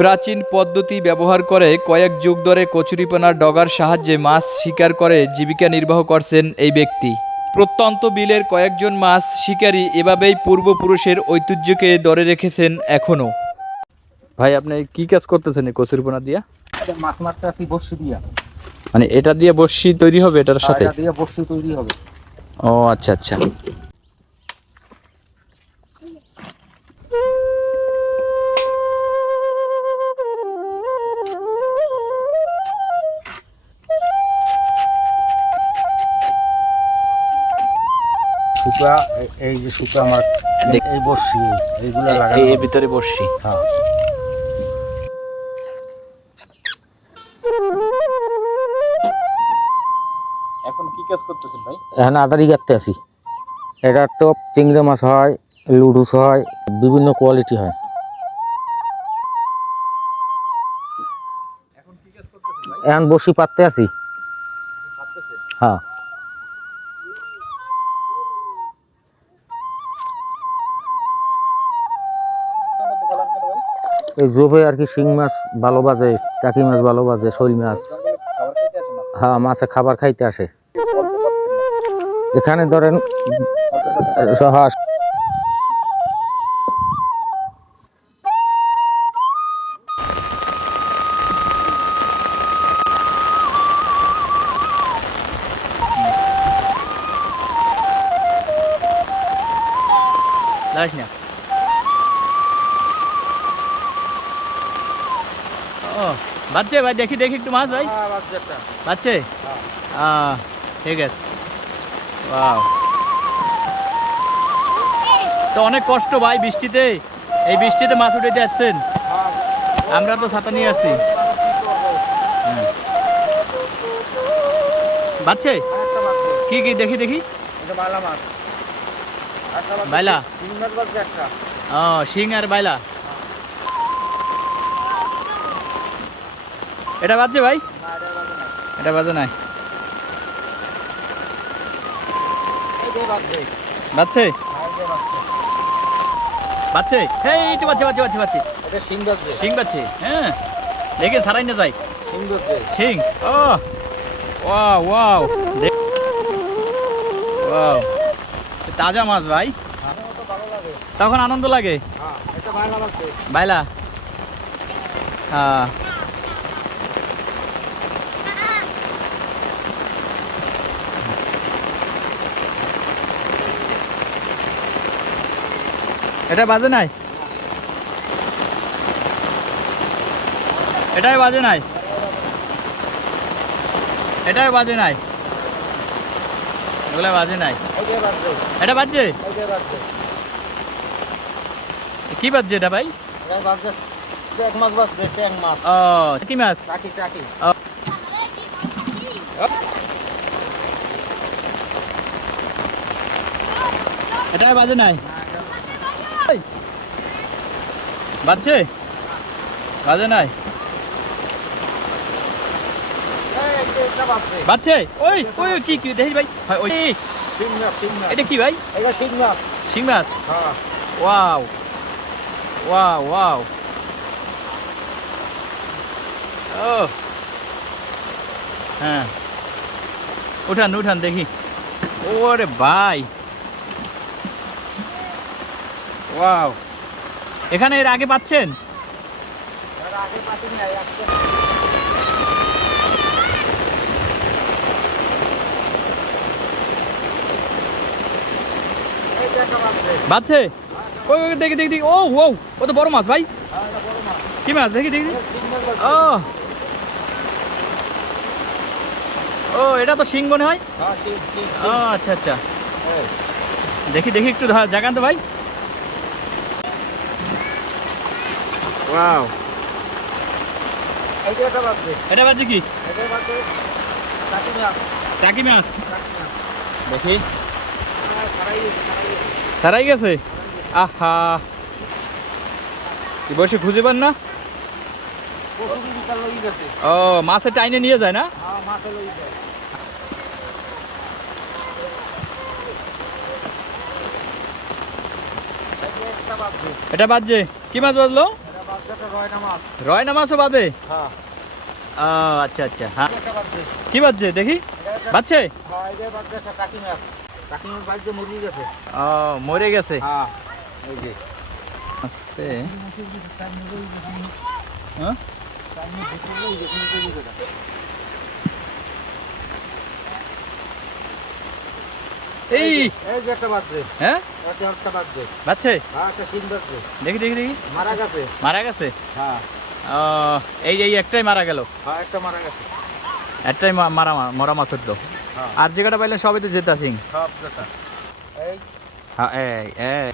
প্রাচীন পদ্ধতি ব্যবহার করে কয়েক যুগ ধরে কচুরিপানার ডগার সাহায্যে মাছ শিকার করে জীবিকা নির্বাহ করছেন এই ব্যক্তি। প্রত্যন্ত বিলের কয়েকজন মাছ শিকারী এভাবেই পূর্বপুরুষের ঐতিহ্যকে ধরে রেখেছেন এখনও ভাই আপনি কি কাজ করতেছেন এই কচুরিপানা দিয়া? মাছ মারতে আসি বর্ষি দিয়া। মানে এটা দিয়ে বর্ষি তৈরি হবে এটার সাথে? এটা দিয়ে বর্ষি তৈরি হবে। ও আচ্ছা আচ্ছা। সুতা এই যে সুতা আমার দেখ- এই বর্ষি এইগুলো এ- লাগানো এ- ভিতরে বর্ষি হ্যাঁ। এখন কি কাজ করতেছেন ভাই? এখানে আদারি কাটতে আসি এটা টপ চিংড়ি মাছ হয় লুডুস হয় বিভিন্ন কোয়ালিটি হয়। এখন বসি পাততে আসি হ্যাঁ। এই জোবে আর কি শিং মাছ ভালো বাজে, টাকি মাছ ভালো বাজে, শৈল মাছ। হ্যাঁ মাছে খাবার খাইতে আসে। এখানে ধরেন হ্যাঁ লাগাস ও বাচ্চে ভাই দেখি দেখি একটু মাছ ভাই। বাচ্চে আহ, ঠিক আছে। ওয়াও। তো অনেক কষ্ট ভাই বৃষ্টিতে। এই বৃষ্টিতে মাছ উঠাইতে আসছেন। আমরা তো ছাতা নিয়ে আসছি। হ্যাঁ। বাচ্চে কি কি দেখি দেখি। বাইলা ও শিং আর বাইলা। এটা বাজছে ভাই? এটা বাজে নাই। বাজছে? বাজছে? হেই একটু বাজছে বাজছে বাজছে বাজছে। শিং বাজছে। হ্যাঁ। দেখে ছাড়াই না যাই শিং ও ওয়াও ওয়াও। ওয়াও। তাজা মাছ ভাই। তখন আনন্দ লাগে। বাইলা হ্যাঁ। এটা বাজে নাই? এটাই বাজে নাই। এটাই বাজে নাই। এগুলা বাজে নাই। এটা বাজছে? কি বাজছে এটা ভাই? মাছ? এটাই বাজে নাই। বাজছে? বাজে নাই? বাজছে? ওই ওই কি কি দেখি ভাই? হয়, ওই এটা কি ভাই? এটা শিং মাছ শিং মাছ ওয়াও। Wow wow. ও। হ্যাঁ। উঠান উঠান দেখি। ওরে ভাই। ওয়াও। এখানে এর আগে পাচ্ছেন? বাজছে ওই ওই, দেখি দেখি দেখি। ও ও ও তো বড় মাছ ভাই। হ্যাঁ কি মাছ? দেখি দেখি ও। ও এটা তো শিং মনে হয় হ্যাঁ শিং শিং। ও আচ্ছা আচ্ছা। দেখি দেখি একটু জাগান তো ভাই। ওয়াও এটা বাজে কি? এটা বাজছে চাকি মাছ। টাকি মাছ? দেখি। হ্যাঁ সারাই গেছে সারাই গেছে। আহা। কি বসে খুঁজে পান না? ও মাছের টাইনে নিয়ে যায় না? হ্যাঁ এটা বাজছে। কি মাছ বাজলো? রয়না নামাজ। মাছও বাদে? হ্যাঁ। আচ্ছা আচ্ছা হ্যাঁ। কি বাজছে দেখি? বাজছে? মরে গেছে। যে বাজছে টাকি মাছ টাকি মাছ বাজছে মুরগি গেছে ও মরে গেছে হ্যাঁ এই! এই যে একটা বাজছে। হ্যাঁ? একটা একটা বাজছে। বাজছে? হ্যাঁ একটা সিং বাজছে। দেখি দেখি দেখি। মারা গেছে। মারা গেছে? হ্যাঁ। এই এই একটাই মারা গেল। হ্যাঁ একটা মারা গেছে। একটাই মারা মরা মাছের তো। হ্যাঁ। আর যে কটা পাইলেন সবই তো জেতা সিং। সব জেতা। এই। হ্যাঁ এই এই।